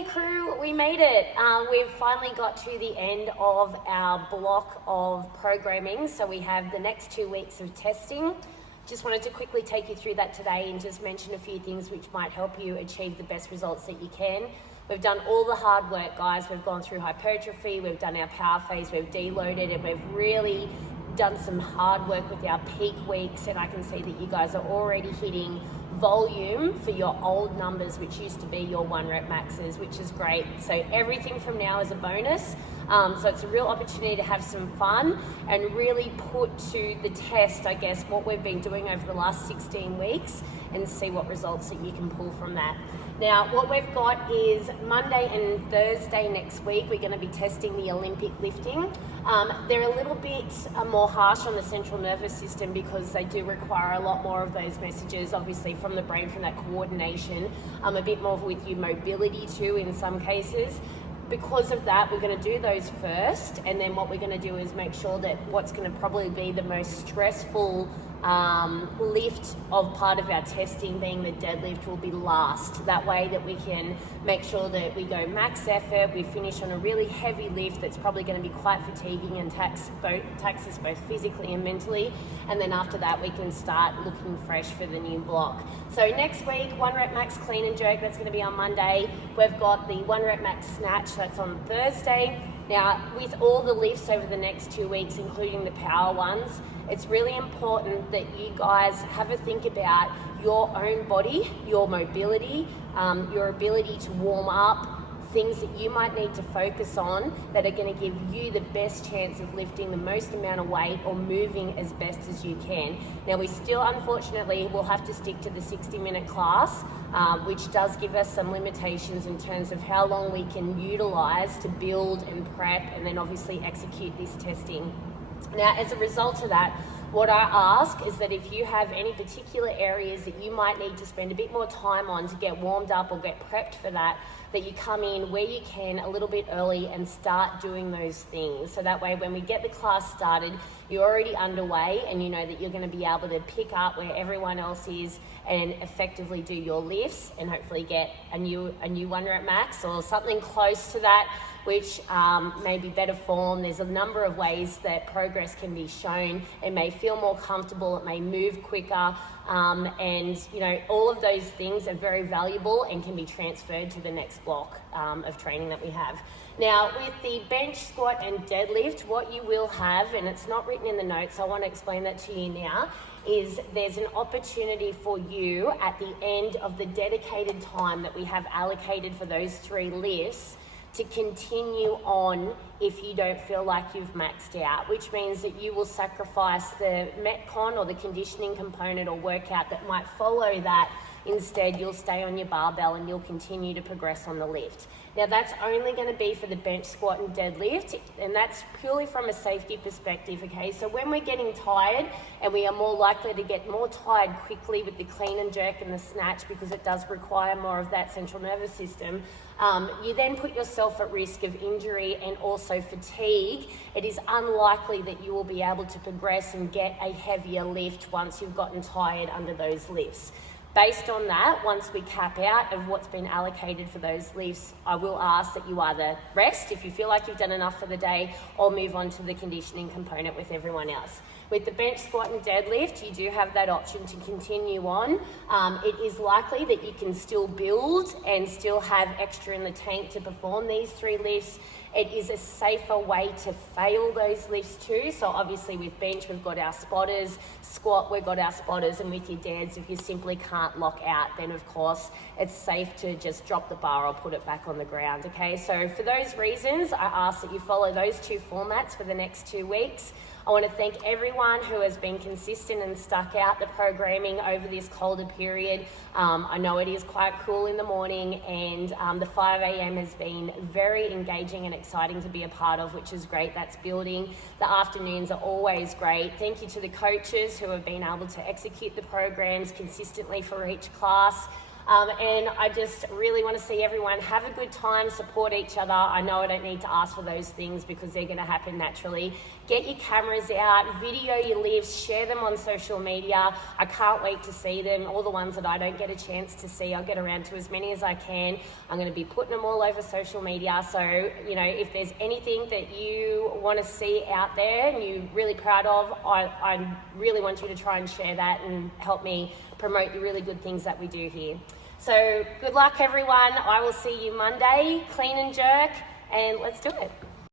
Hey crew, we made it. We've finally got to the end of our block of programming. So we have the next 2 weeks of testing. Just wanted to quickly take you through that today and just mention a few things which might help you achieve the best results that you can. We've done all the hard work, guys. We've gone through hypertrophy, we've done our power phase, we've deloaded, and we've really done some hard work with our peak weeks, and I can see that you guys are already hitting volume for your old numbers, which used to be your 1 rep maxes, which is great. So everything from now is a bonus. So it's a real opportunity to have some fun and really put to the test, I guess, what we've been doing over the last 16 weeks and see what results that you can pull from that. Now, what we've got is Monday and Thursday next week, we're going to be testing the Olympic lifting. They're a little bit more harsh on the central nervous system because they do require a lot more of those messages, obviously, from the brain, from that coordination, a bit more with your mobility too in some cases. Because of that, we're going to do those first, and then what we're going to do is make sure that what's going to probably be the most stressful lift of part of our testing, being the deadlift, will be last. That way that we can make sure that we go max effort, we finish on a really heavy lift that's probably going to be quite fatiguing and tax us both physically and mentally, and then after that we can start looking fresh for the new block. So next week, 1 rep max clean and jerk, that's going to be on Monday. We've got the 1 rep max snatch, that's on Thursday. Now, with all the lifts over the next 2 weeks, including the power ones, it's really important that you guys have a think about your own body, your mobility, your ability to warm up, things that you might need to focus on that are going to give you the best chance of lifting the most amount of weight or moving as best as you can. Now, we still, unfortunately, will have to stick to the 60-minute class, which does give us some limitations in terms of how long we can utilize to build and prep and then obviously execute this testing. Now, as a result of that, what I ask is that if you have any particular areas that you might need to spend a bit more time on to get warmed up or get prepped for that, that you come in where you can a little bit early and start doing those things. So that way when we get the class started, you're already underway and you know that you're going to be able to pick up where everyone else is and effectively do your lifts and hopefully get a new 1 rep max or something close to that, which may be better form. There's a number of ways that progress can be shown. It may feel more comfortable, it may move quicker, and you know, all of those things are very valuable and can be transferred to the next block of training that we have. Now, with the bench, squat and deadlift, what you will have, and it's not written in the notes, so I want to explain that to you now, is there's an opportunity for you at the end of the dedicated time that we have allocated for those 3 lifts to continue on if you don't feel like you've maxed out, which means that you will sacrifice the Metcon or the conditioning component or workout that might follow that. Instead, you'll stay on your barbell and you'll continue to progress on the lift. Now, that's only going to be for the bench, squat and deadlift, and that's purely from a safety perspective, okay? So when we're getting tired, and we are more likely to get more tired quickly with the clean and jerk and the snatch because it does require more of that central nervous system, you then put yourself at risk of injury and also fatigue. It is unlikely that you will be able to progress and get a heavier lift once you've gotten tired under those lifts. Based on that, once we cap out of what's been allocated for those lifts, I will ask that you either rest if you feel like you've done enough for the day or move on to the conditioning component with everyone else. With the bench, squat and deadlift, you do have that option to continue on. It is likely that you can still build and still have extra in the tank to perform these 3 lifts. It is a safer way to fail those lifts too. So obviously with bench, we've got our spotters, squat, we've got our spotters, and with your deads, if you simply can't lock out, then of course it's safe to just drop the bar or put it back on the ground, okay? So for those reasons, I ask that you follow those 2 formats for the next 2 weeks. I want to thank everyone who has been consistent and stuck out the programming over this colder period. I know it is quite cool in the morning, and the 5 a.m. has been very engaging and exciting to be a part of, which is great. That's building. The afternoons are always great. Thank you to the coaches who have been able to execute the programs consistently for each class. And I just really want to see everyone have a good time, support each other. I know I don't need to ask for those things because they're going to happen naturally. Get your cameras out, video your lifts, share them on social media. I can't wait to see them. All the ones that I don't get a chance to see, I'll get around to as many as I can. I'm going to be putting them all over social media. So, you know, if there's anything that you want to see out there and you're really proud of, I really want you to try and share that and help me promote the really good things that we do here. So good luck, everyone. I will see you Monday. Clean and jerk, and let's do it.